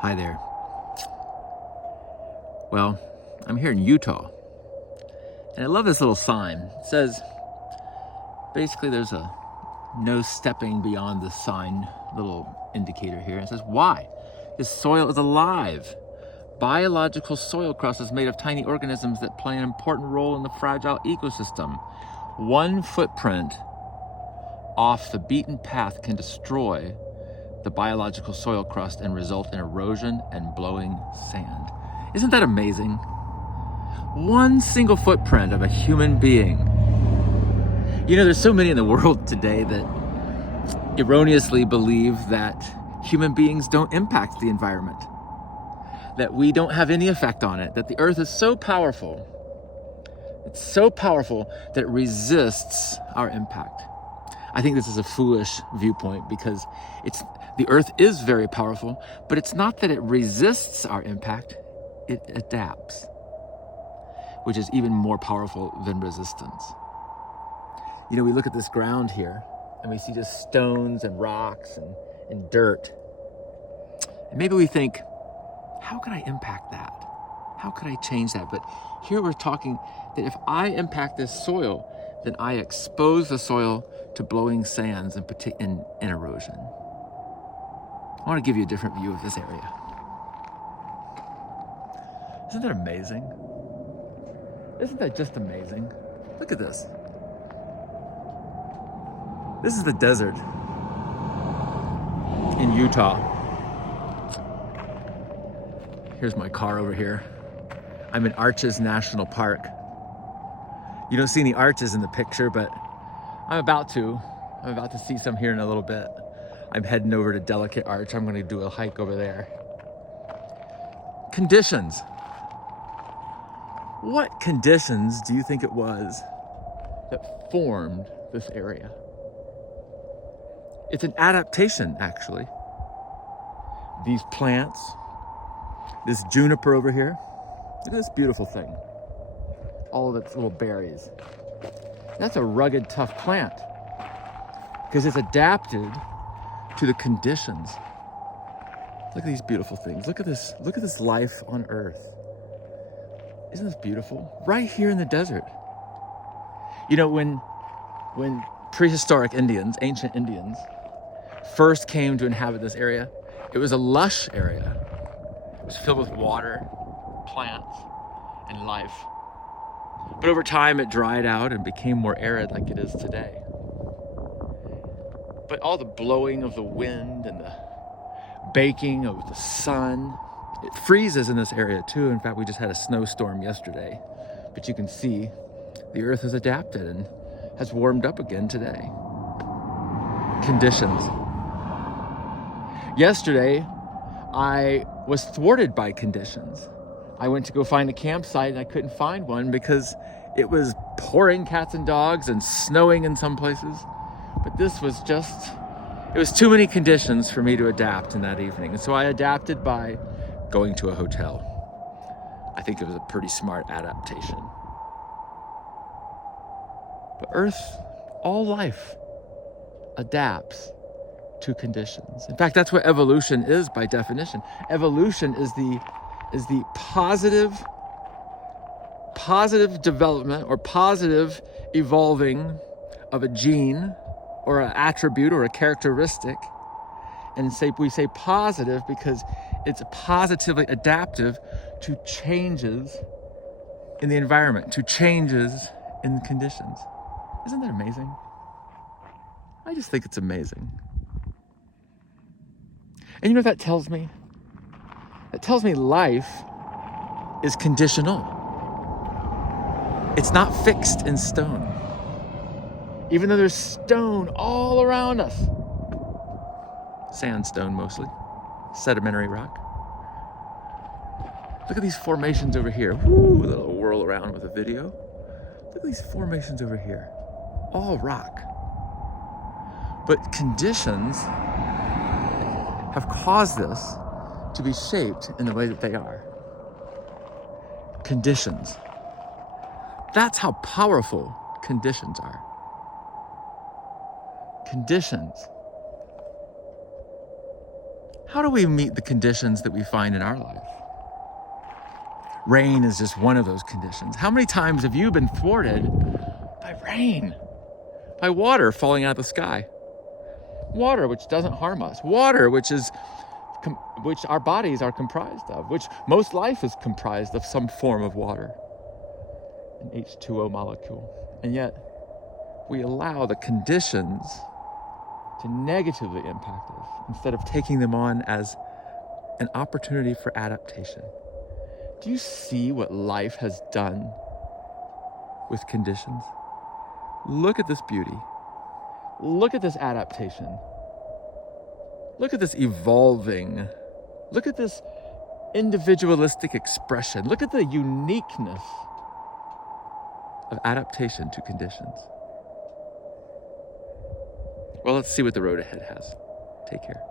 Hi there. Well, I'm here in Utah, and I love this little sign. It says, basically there's a no stepping beyond the sign little indicator here. It says, why? This soil is alive. Biological soil crust is made of tiny organisms that play an important role in the fragile ecosystem. One footprint off the beaten path can destroy the biological soil crust and result in erosion and blowing sand. Isn't that amazing? One single footprint of a human being. You know, there's so many in the world today that erroneously believe that human beings don't impact the environment, that we don't have any effect on it, that the earth is so powerful, it's so powerful that it resists our impact. I think this is a foolish viewpoint because the earth is very powerful, but it's not that it resists our impact, it adapts, which is even more powerful than resistance. You know, we look at this ground here and we see just stones and rocks and dirt. And maybe we think, how could I impact that? How could I change that? But here we're talking that if I impact this soil, then I expose the soil to blowing sands and erosion. I want to give you a different view of this area. Isn't that amazing? Isn't that just amazing? Look at this. This is the desert in Utah. Here's my car over here. I'm in Arches National Park. You don't see any arches in the picture, but I'm about to see some here in a little bit. I'm heading over to Delicate Arch. I'm gonna do a hike over there. Conditions. What conditions do you think it was that formed this area? It's an adaptation, actually. These plants, this juniper over here. Look at this beautiful thing. All of its little berries. That's a rugged, tough plant because it's adapted to the conditions. Look at these beautiful things. Look at this life on Earth. Isn't this beautiful? Right here in the desert. You know, when prehistoric Indians, ancient Indians, first came to inhabit this area, it was a lush area. It was filled with water, plants, and life. But over time it dried out and became more arid like it is today. But all the blowing of the wind and the baking of the sun, it freezes in this area too. In fact, we just had a snowstorm yesterday, but you can see the earth has adapted and has warmed up again today. Conditions. Yesterday, I was thwarted by conditions. I went to go find a campsite and I couldn't find one because it was pouring cats and dogs and snowing in some places. But this was it was too many conditions for me to adapt in that evening. And so I adapted by going to a hotel. I think it was a pretty smart adaptation. But Earth, all life, adapts to conditions. In fact, that's what evolution is by definition. Evolution is the positive development or positive evolving of a gene or an attribute or a characteristic. And we say positive because it's positively adaptive to changes in the environment, to changes in the conditions. Isn't that amazing? I just think it's amazing. And you know what that tells me? It tells me life is conditional. It's not fixed in stone. Even though there's stone all around us. Sandstone mostly, sedimentary rock. Look at these formations over here. Woo, a little whirl around with a video. Look at these formations over here. All rock. But conditions have caused this to be shaped in the way that they are. Conditions. That's how powerful conditions are. Conditions How do we meet the conditions that we find in our life? Rain is just one of those conditions. How many times have you been thwarted by rain? By water falling out of the sky? Water which doesn't harm us. Water which our bodies are comprised of, which most life is comprised of some form of water, an H2O molecule. And yet, we allow the conditions to negatively impact us instead of taking them on as an opportunity for adaptation. Do you see what life has done with conditions? Look at this beauty. Look at this adaptation. Look at this evolving. Look at this individualistic expression. Look at the uniqueness of adaptation to conditions. Well, let's see what the road ahead has. Take care.